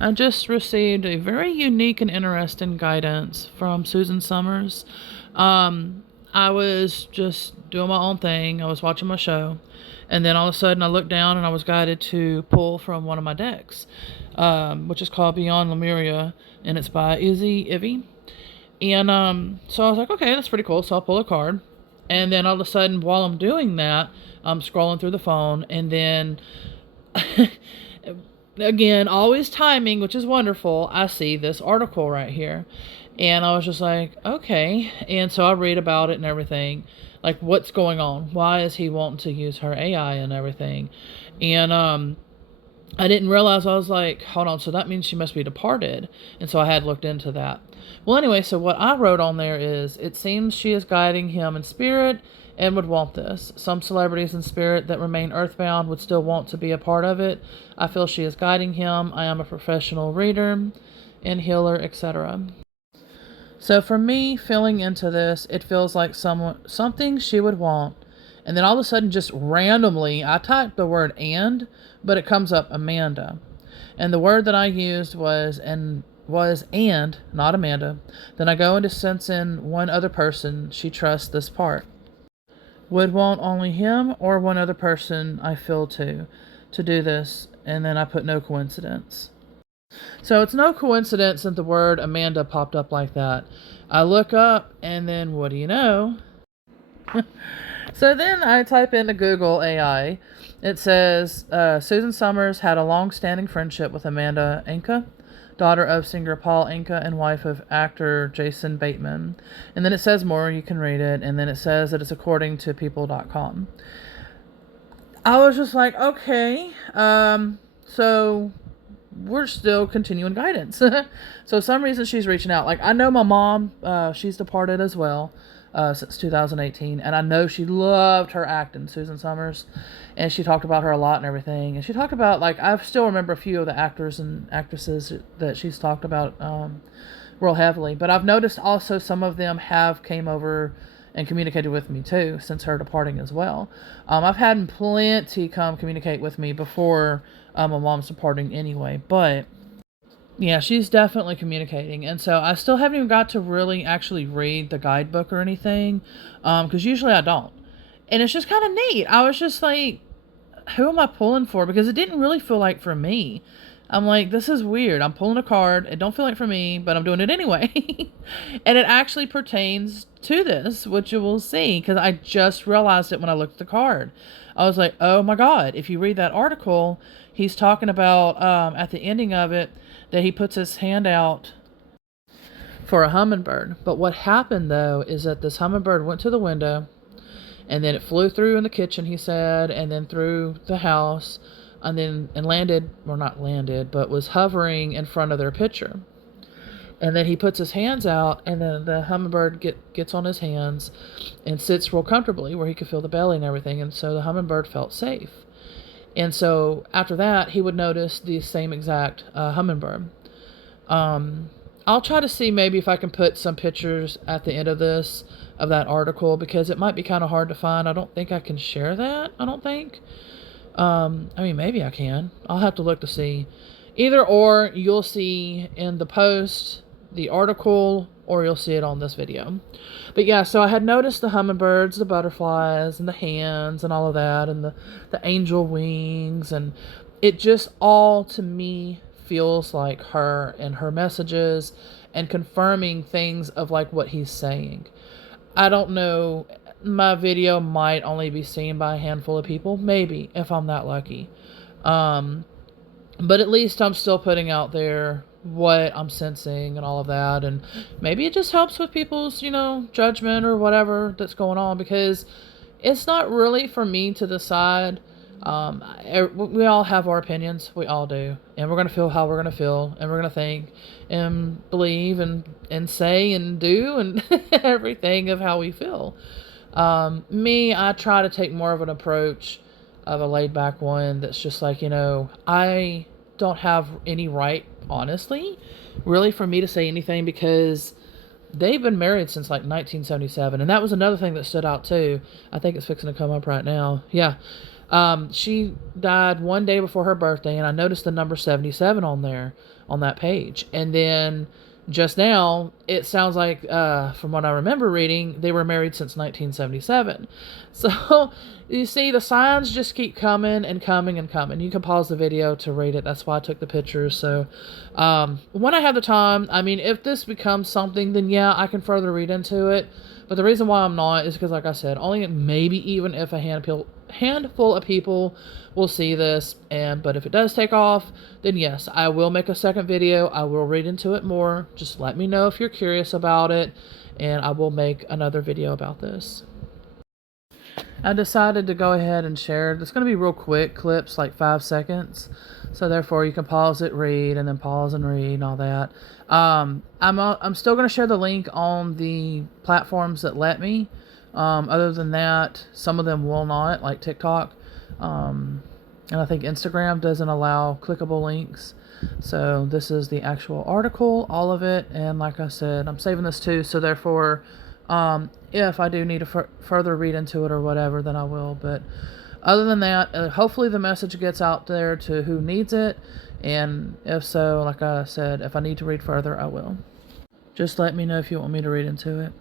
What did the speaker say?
I just received a very unique and interesting guidance from Susan Summers. I was just doing my own thing. I was watching my show, and then all of a sudden I looked down and I was guided to pull from one of my decks, which is called Beyond Lemuria, and it's by Izzy Ivy. And so I was like, okay, that's pretty cool. So I'll pull a card. And then all of a sudden, while I'm doing that, I'm scrolling through the phone, and then again, always timing, which is wonderful, I see this article right here. And I was just like, okay. And so I read about it and everything. Like, what's going on? Why is he wanting to use her AI and everything? And I didn't realize, I was like, hold on, so that means she must be departed. And so I had looked into that. Well, anyway, so what I wrote on there is, it seems she is guiding him in spirit and would want this. Some celebrities in spirit that remain earthbound would still want to be a part of it. I feel she is guiding him. I am a professional reader and healer, etc. So for me, feeling into this, it feels like something she would want. And then all of a sudden, just randomly, I typed the word "and," but it comes up Amanda. And the word that I used was "and," not Amanda. Then I go into sensing one other person she trusts this part. Would want only him or one other person I feel to do this. And then I put no coincidence. So it's no coincidence that the word Amanda popped up like that. I look up, and then what do you know? So then I type into Google AI. It says, Susan Summers had a long-standing friendship with Amanda Anka, daughter of singer Paul Anka and wife of actor Jason Bateman. And then it says more, you can read it, and then it says that it's according to people.com. I was just like, okay, so we're still continuing guidance. So some reason she's reaching out. Like, I know my mom, she's departed as well, since 2018, and I know she loved her acting, Susan Summers, and she talked about her a lot and everything. And she talked about, like, I still remember a few of the actors and actresses that she's talked about real heavily. But I've noticed also some of them have came over and communicated with me too since her departing as well. I've had plenty come communicate with me before my mom's departing anyway, but yeah, she's definitely communicating. And so I still haven't even got to really actually read the guidebook or anything, because usually I don't. And it's just kind of neat. I was just like, who am I pulling for? Because it didn't really feel like for me. I'm like, this is weird. I'm pulling a card. It don't feel like for me, but I'm doing it anyway. And it actually pertains to this, which you will see, because I just realized it when I looked at the card. I was like, oh my God, if you read that article, he's talking about, at the ending of it, that he puts his hand out for a hummingbird. But what happened, though, is that this hummingbird went to the window, and then it flew through in the kitchen, he said, and then through the house, and landed, or not landed, but was hovering in front of their picture. And then he puts his hands out, and then the hummingbird gets on his hands and sits real comfortably where he could feel the belly and everything. And so the hummingbird felt safe. And so after that, he would notice the same exact hummingbird. I'll try to see maybe if I can put some pictures at the end of this, of that article, because it might be kind of hard to find. I don't think I can share that. I don't think. I mean, maybe I can. I'll have to look to see. Either or, you'll see in the post the article, or you'll see it on this video. But yeah, so I had noticed the hummingbirds, the butterflies, and the hands, and all of that, and the angel wings, and it just all, to me, feels like her and her messages, and confirming things of like what he's saying. I don't know, my video might only be seen by a handful of people, maybe, if I'm that lucky. But at least I'm still putting out there what I'm sensing and all of that, and maybe it just helps with people's, judgment or whatever that's going on, because it's not really for me to decide. We all have our opinions, we all do, and we're going to feel how we're going to feel, and we're going to think and believe and say and do and everything of how we feel. Me, I try to take more of an approach of a laid back one that's just like, I don't have any right, honestly, really, for me to say anything, because they've been married since like 1977. And that was another thing that stood out too. I think it's fixing to come up right now. Yeah. She died one day before her birthday, and I noticed the number 77 on there, on that page. And then just now, it sounds like, from what I remember reading, they were married since 1977. So, you see, the signs just keep coming and coming and coming. You can pause the video to read it. That's why I took the pictures. So, when I have the time, I mean, if this becomes something, then yeah, I can further read into it. But the reason why I'm not is because, like I said, only maybe even if a handful of people will see this, but if it does take off, then yes, I will make a second video. I will read into it more. Just let me know if you're curious about it, and I will make another video about this. I decided to go ahead and share. It's going to be real quick clips, like 5 seconds. So therefore, you can pause it, read, and then pause and read, and all that. I'm still going to share the link on the platforms that let me. Other than that, some of them will not, like TikTok. And I think Instagram doesn't allow clickable links. So this is the actual article, all of it. And like I said, I'm saving this too. So therefore, if I do need to further read into it or whatever, then I will. But other than that, hopefully the message gets out there to who needs it. And if so, like I said, if I need to read further, I will. Just let me know if you want me to read into it.